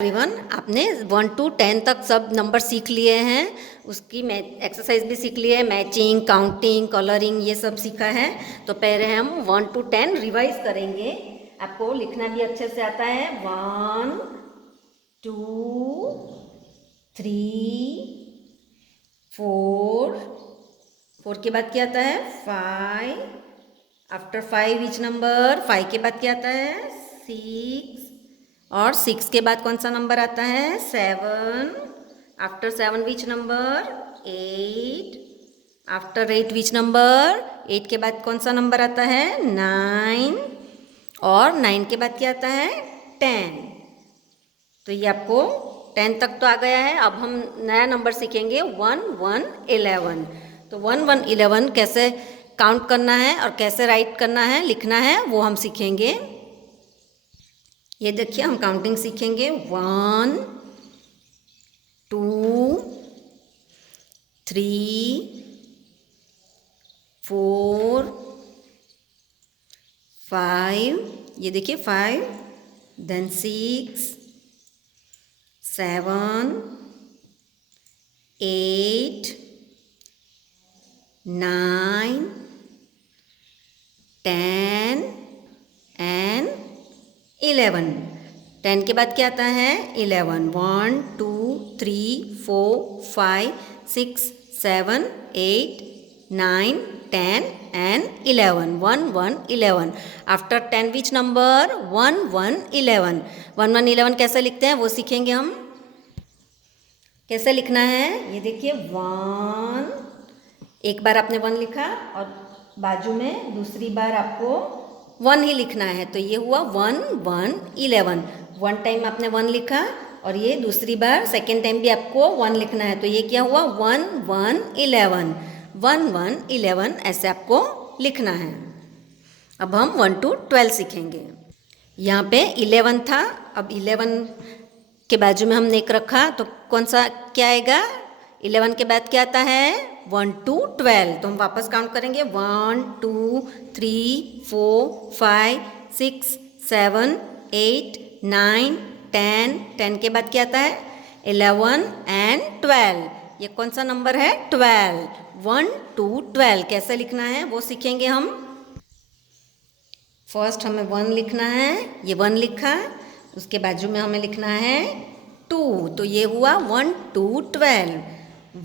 Everyone, आपने 1 to 10 तक सब नंबर सीख लिए हैं। उसकी एक्सरसाइज भी सीख लिए है, मैचिंग, काउंटिंग, कलरिंग, ये सब सीखा है। तो पहले हम 1 to 10 रिवाइज करेंगे। आपको लिखना भी अच्छे से आता है। 1 2 3 4, 4 के बाद क्या आता है 5, आफ्टर 5 विच नंबर, 5 के बाद क्या आता है 6, और 6 के बाद कौन सा नंबर आता है 7, after 7 which number 8, after 8 which number, 8 के बाद कौन सा नंबर आता है 9, और 9 के बाद क्या आता है 10। तो ये आपको 10 तक तो आ गया है। अब हम नया नंबर सीखेंगे 1 1 11। तो 1 1 11 कैसे काउंट करना है और कैसे राइट करना है, लिखना है, वो हम सीखेंगे। ये देखिए, हम काउंटिंग सीखेंगे 1 2 3 4 5, ये देखिए 5, देन 6 7 8 9 10 एंड 11। 10 के बाद क्या आता है 11। 1 2 3 4 5 6 7 8 9 10 and 11। 1 1 11। After 10 which number 1 1 11। 1 1 11 कैसे लिखते हैं वो सीखेंगे हम। कैसे लिखना है ये देखिए, 1, एक बार आपने 1 लिखा और बाजू में दूसरी बार आपको 1 ही लिखना है। तो ये हुआ 1 1 11। 1 टाइम आपने 1 लिखा और ये दूसरी बार सेकेंड टाइम भी आपको 1 लिखना है। तो ये क्या हुआ 1 1 11। 1 1 11 ऐसे आपको लिखना है। अब हम 1 to 12 सीखेंगे। यहाँ पे 11 था, अब 11 के बाजू में हमने एक रखा, तो कौन सा क्या आएगा 11 के बाद क्या आता है 1 to 12। तो हम वापस काउंट करेंगे 1 2 3 4 5 6 7 8 9 10। 10 के बाद क्या आता है 11 एंड 12। ये कौन सा नंबर है 12। 1 to 12 कैसे लिखना है वो सीखेंगे हम। फर्स्ट हमें 1 लिखना है, ये 1 लिखा, उसके बाजू में हमें लिखना है 2। तो ये हुआ 1 to 12।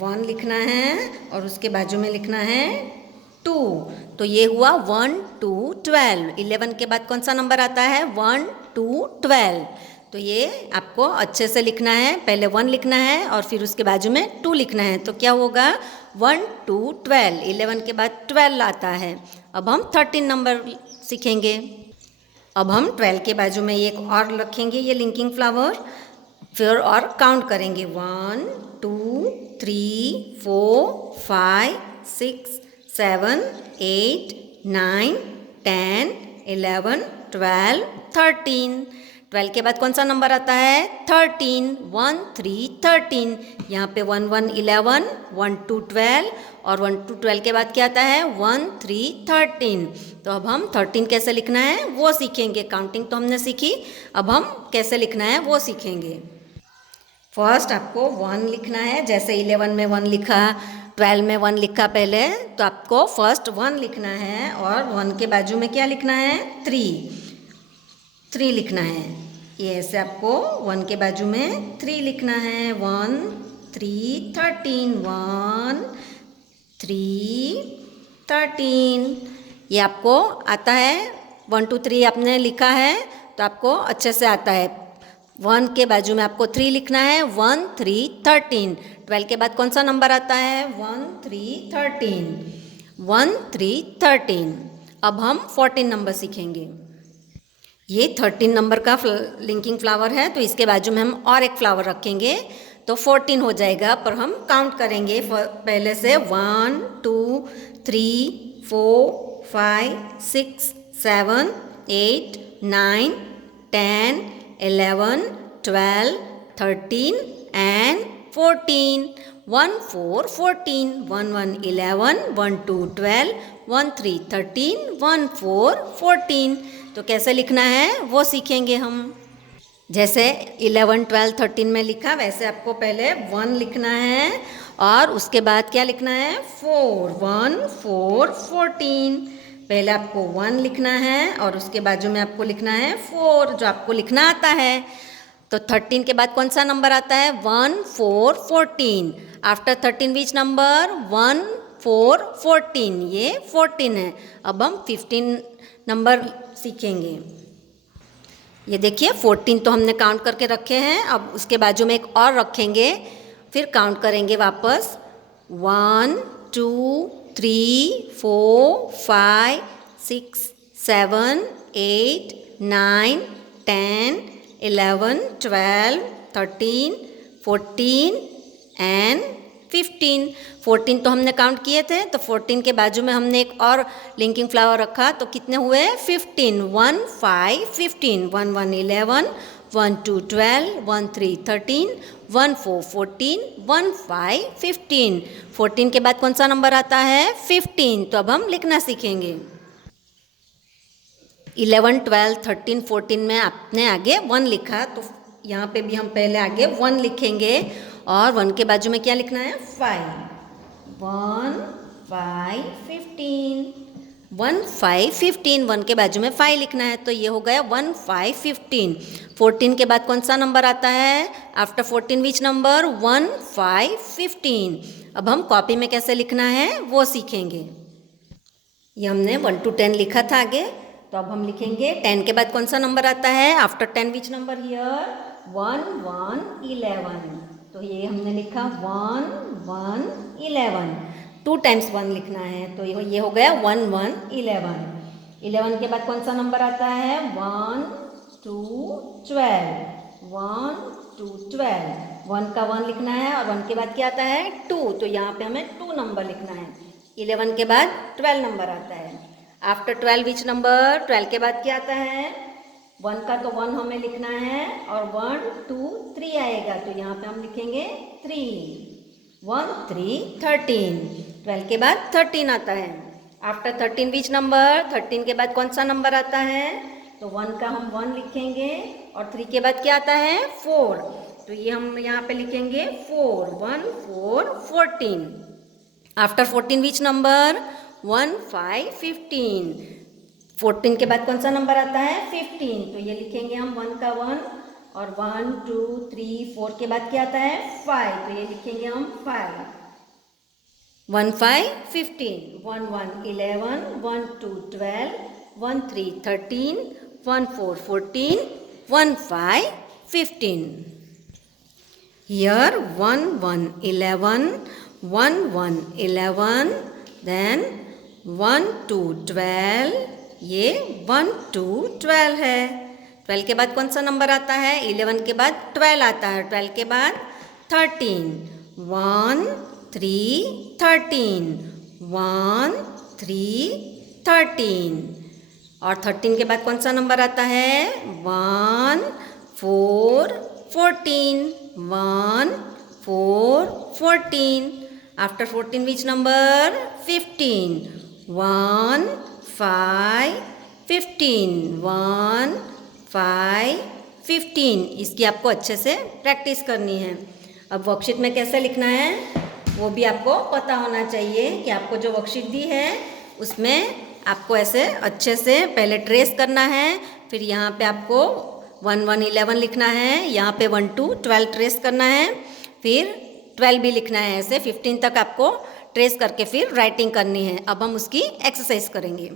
1 लिखना है और उसके बाजू में लिखना है 2। तो ये हुआ 1 to 12। 11 के बाद कौन सा नंबर आता है 1 to 12। तो ये आपको अच्छे से लिखना है। पहले 1 लिखना है और फिर उसके बाजू में 2 लिखना है। तो क्या होगा 1 to 12। 11 के बाद 12 आता है। अब हम 13 नंबर सीखेंगे। अब हम 12 के बाजू में एक और रखेंगे, ये लिंकिंग फ्लावर, फिर और काउंट करेंगे 1 2 3 4 5 6 7 8 9 10 11 12 13। 12 के बाद कौन सा नंबर आता है 13। 1 3 13। यहाँ पे 1 1 11, 1 2 12 और 1 2 12 के बाद क्या आता है 1 3 13। तो अब हम 13 कैसे लिखना है वो सीखेंगे। काउंटिंग तो हमने सीखी, अब हम कैसे लिखना है वो सीखेंगे। फर्स्ट आपको 1 लिखना है, जैसे 11 में 1 लिखा, 12 में 1 लिखा पहले, तो आपको फर्स्ट 1 लिखना है और 1 के बाजू में क्या लिखना है 3 लिखना है। ये ऐसे आपको 1 के बाजू में 3 लिखना है। 1 3 13, 1 3 13। ये आपको आता है। 1 2 3 आपने लिखा है तो आपको अच्छे से आता है। 1 के बाजू में आपको 3 लिखना है। 1 3 13। 12 के बाद कौन सा नंबर आता है 1 3 13। 1 3 13। अब हम 14 नंबर सीखेंगे। ये 13 नंबर का लिंकिंग फ्लावर है, तो इसके बाजू में हम और एक फ्लावर रखेंगे तो 14 हो जाएगा। पर हम काउंट करेंगे पहले से 1 2 3 4 5 6 7 8 9 10 11 12 13 एंड 14। 1 4 14, 1 1 11, 1 2 12, 1 3 13, 1 4 14। तो कैसे लिखना है वो सीखेंगे हम। जैसे 11, 12, 13 में लिखा वैसे आपको पहले 1 लिखना है और उसके बाद क्या लिखना है 4, 1, 4, 14। पहले आपको 1 लिखना है और उसके बाजू में आपको लिखना है 4 जो आपको लिखना आता है। तो 13 के बाद कौन सा नंबर आता है 1, 4, 14। आफ्टर 13 विच नंबर 1, 4, 14, ये 14 है। अब हम 15 नंबर सीखेंगे। ये देखिए 14 तो हमने काउंट करके रखे हैं। अब उसके बाजू में एक और रखेंगे, फिर काउंट करेंगे वापस 1, 2, 3, 4, 5, 6, 7, 8, 9, 10, 11, 12, 13, 14 एंड 15। 14 तो हमने काउंट किए थे, तो 14 के बाजू में हमने एक और लिंकिंग फ्लावर रखा, तो कितने हुए 15, 1, 5, 15, 1, 1, 11, 1, 2, 12, 1, 3, 13, 1, 4, 14, 1, 5, 15। 14 के बाद कौन सा नंबर आता है 15। तो अब हम लिखना सीखेंगे। 11, 12, 13, 14 में आपने आगे 1 लिखा, तो यहाँ पे भी हम पहले आगे 1 लिखेंगे और 1 के बाजू में क्या लिखना है 5, 1, 5, 15, 1, 5, 15, 1 के बाजू में 5 लिखना है, तो ये हो गया 1, 5, 15। 14 के बाद कौन सा नंबर आता है आफ्टर 14 विच नंबर 1, 5, 15। अब हम कॉपी में कैसे लिखना है वो सीखेंगे। ये हमने 1 to 10 लिखा था आगे, तो अब हम लिखेंगे 10 के बाद कौन सा नंबर आता है आफ्टर 10 विच नंबर हियर 1, 1, 11। तो ये हमने लिखा 1, 1, 11। 2 times 1 लिखना है, तो ये हो गया 1, 1, 11। 11 के बाद कौन सा नंबर आता है 1, 2, 12। 1, 2, 12। 1 का 1 लिखना है और 1 के बाद क्या आता है 2, तो यहाँ पे हमें 2 नंबर लिखना है। 11 के बाद 12 नंबर आता है। आफ्टर 12 विच नंबर 12 के बाद क्या आता है 1 का तो 1 हमें लिखना है और 1, 2, 3 आएगा, तो यहाँ पे हम लिखेंगे 3, 1, 3, 13। 12 के बाद 13 आता है। आफ्टर 13 विच नंबर 13 के बाद कौन सा नंबर आता है, तो 1 का हम 1 लिखेंगे और 3 के बाद क्या आता है 4, तो ये हम यहाँ पे लिखेंगे 4, 1, 4, 14। After 14 which number 1, 5, 15। 14 के बाद कौन सा नंबर आता है 15, तो ये लिखेंगे हम 1 का 1 और 1, 2, 3, 4 के बाद क्या आता है 5, तो ये लिखेंगे हम 5। 1, 5, 15, 1, 1, 11, 1, 2, 12, 1, 3, 13, 1, 4, 14, 1, 5, 15। Here 1, 1, 11, 1, 1, 11, then 1, 2, 12, ये 1, 2, 12 है। 12 के बाद कौन सा नंबर आता है 11 के बाद 12 आता है। 12 के बाद 13, 1, 3, 13, 1, 3, 13 और 13 के बाद कौन सा नंबर आता है 1, 4, 14, 1, 4, 14। After 14 which number 15, 1, 5, 15, 1, 5, 15। इसकी आपको अच्छे से प्रैक्टिस करनी है। अब वर्कशीट में कैसे लिखना है वो भी आपको पता होना चाहिए कि आपको जो वर्कशीट दी है उसमें आपको ऐसे अच्छे से पहले ट्रेस करना है, फिर यहाँ पे आपको 1, 1, 11 लिखना है, यहाँ पे 1 to 12 ट्रेस करना है, फिर 12 भी लिखना है। ऐसे 15 तक आपको ट्रेस करके फिर राइटिंग करनी है। अब हम उसकी एक्सरसाइज करेंगे।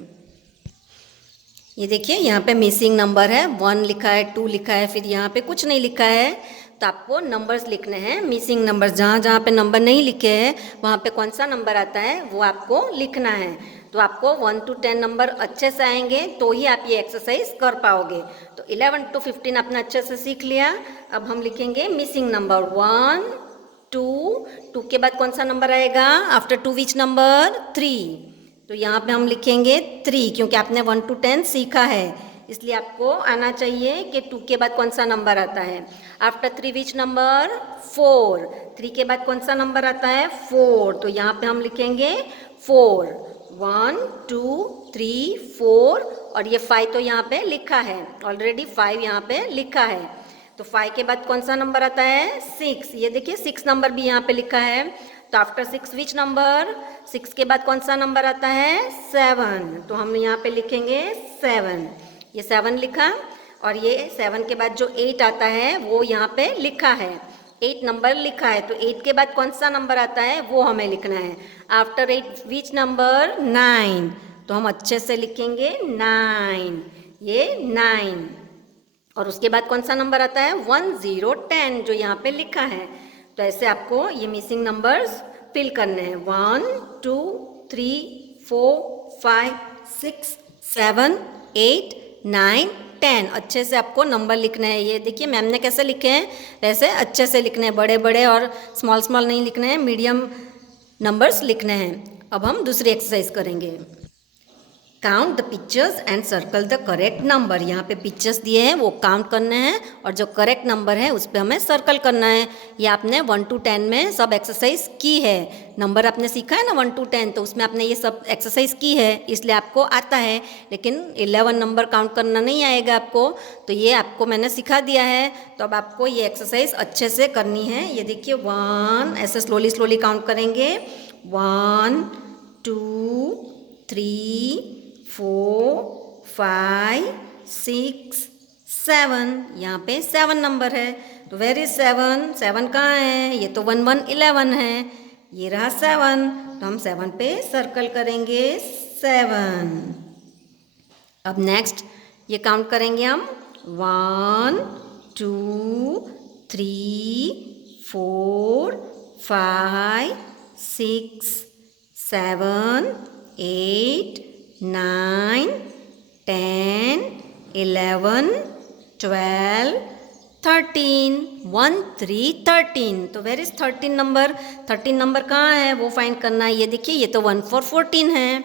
ये देखिए यहाँ पे मिसिंग नंबर है, 1 लिखा है, 2 लिखा है, फिर यहाँ पे कुछ नहीं लिखा है, तो आपको नंबर्स लिखने हैं मिसिंग नंबर्स। जहाँ जहाँ पे नंबर नहीं लिखे हैं वहाँ पे कौन सा नंबर आता है वो आपको लिखना है। तो आपको 1 to 10 नंबर अच्छे से आएंगे तो ही आप ये एक्सरसाइज कर पाओगे। तो 11 to 15 आपने अच्छे से सीख लिया। अब हम लिखेंगे मिसिंग नंबर 1, 2 के बाद कौन सा नंबर आएगा आफ्टर 2 विच नंबर 3, तो यहाँ पे हम लिखेंगे 3 क्योंकि आपने 1 to 10 सीखा है, इसलिए आपको आना चाहिए कि 2 के बाद कौन सा नंबर आता है। आफ्टर 3 विच नंबर 4, 3 के बाद कौन सा नंबर आता है 4, तो यहाँ पे हम लिखेंगे 4, 1, 2, 3, 4 और ये 5 तो यहाँ पे लिखा है ऑलरेडी, 5 यहाँ पे लिखा है। तो 5 के बाद कौन सा नंबर आता है? 6। ये देखिए 6 नंबर भी यहाँ पे लिखा है। तो आफ्टर 6 विच नंबर? 6 के बाद कौन सा नंबर आता है? 7। तो हम यहाँ पे लिखेंगे 7। ये 7 लिखा, और ये 7 के बाद जो 8 आता है वो यहाँ पे लिखा है। 8 नंबर लिखा है, तो 8 के बाद कौन सा नंबर आता है वो हमें लिखना है। After 8 which number? 9। तो हम अच्छे से लिखेंगे 9, ये 9। और उसके बाद कौन सा नंबर आता है? 1 0 10 जो यहाँ पे लिखा है। तो ऐसे आपको ये मिसिंग नंबर्स फिल करने हैं। 1 2 3 4 5 6 7 8 9 10। अच्छे से आपको नंबर लिखने हैं। ये देखिए मैम ने कैसे लिखे हैं, वैसे अच्छे से लिखने हैं। बड़े बड़े और स्मॉल स्मॉल नहीं लिखने हैं, मीडियम नंबर्स लिखने हैं। अब हम दूसरी एक्सरसाइज करेंगे। Count the pictures and circle the correct number. यहाँ पे पिक्चर्स दिए हैं, वो काउंट करने हैं, और जो करेक्ट नंबर है उस पर हमें सर्कल करना है। ये आपने 1 to 10 में सब एक्सरसाइज की है। नंबर आपने सीखा है ना 1 to 10, तो उसमें आपने ये सब एक्सरसाइज की है, इसलिए आपको आता है। लेकिन 11 नंबर काउंट करना नहीं आएगा आपको, तो ये आपको मैंने सिखा दिया है। तो अब आपको ये एक्सरसाइज अच्छे से करनी है। ये देखिए 1, ऐसे स्लोली स्लोली काउंट करेंगे। 1 2 3 4 5 6 7। यहाँ पे 7 नंबर है। तो वेर इज 7? 7 कहाँ है? ये तो 1 1 11 है। ये रहा 7, तो हम 7 पे सर्कल करेंगे 7। अब नेक्स्ट ये काउंट करेंगे हम। 1 2 3 4 5 6 7 8 9 10 11 12 13। 1 3 13। तो वेर इज 13 नंबर? 13 नंबर कहाँ है वो फाइंड करना है। ये देखिए ये तो 1 4 14 है,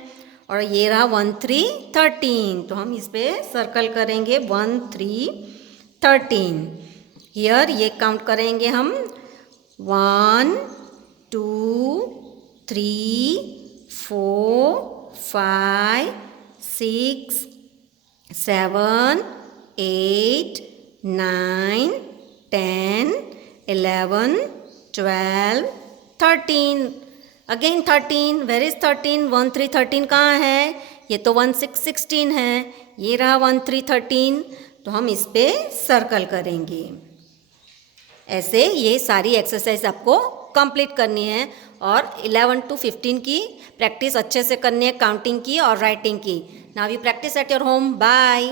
और ये रहा 1 3 13। तो हम इस पे सर्कल करेंगे 1 3 13। हियर ये काउंट करेंगे हम। 1 2 3 4 5 6 7 8 9 10 11 12 13। अगेन 13। Where is 13? 1 3 13 कहाँ है? ये तो 1 6 16 है। ये रहा 1 3 13। तो हम इस पे सर्कल करेंगे। ऐसे ये सारी एक्सरसाइज आपको कंप्लीट करनी है, और 11 to 15 की प्रैक्टिस अच्छे से करनी है, काउंटिंग की और राइटिंग की। Now you practise at your home. Bye.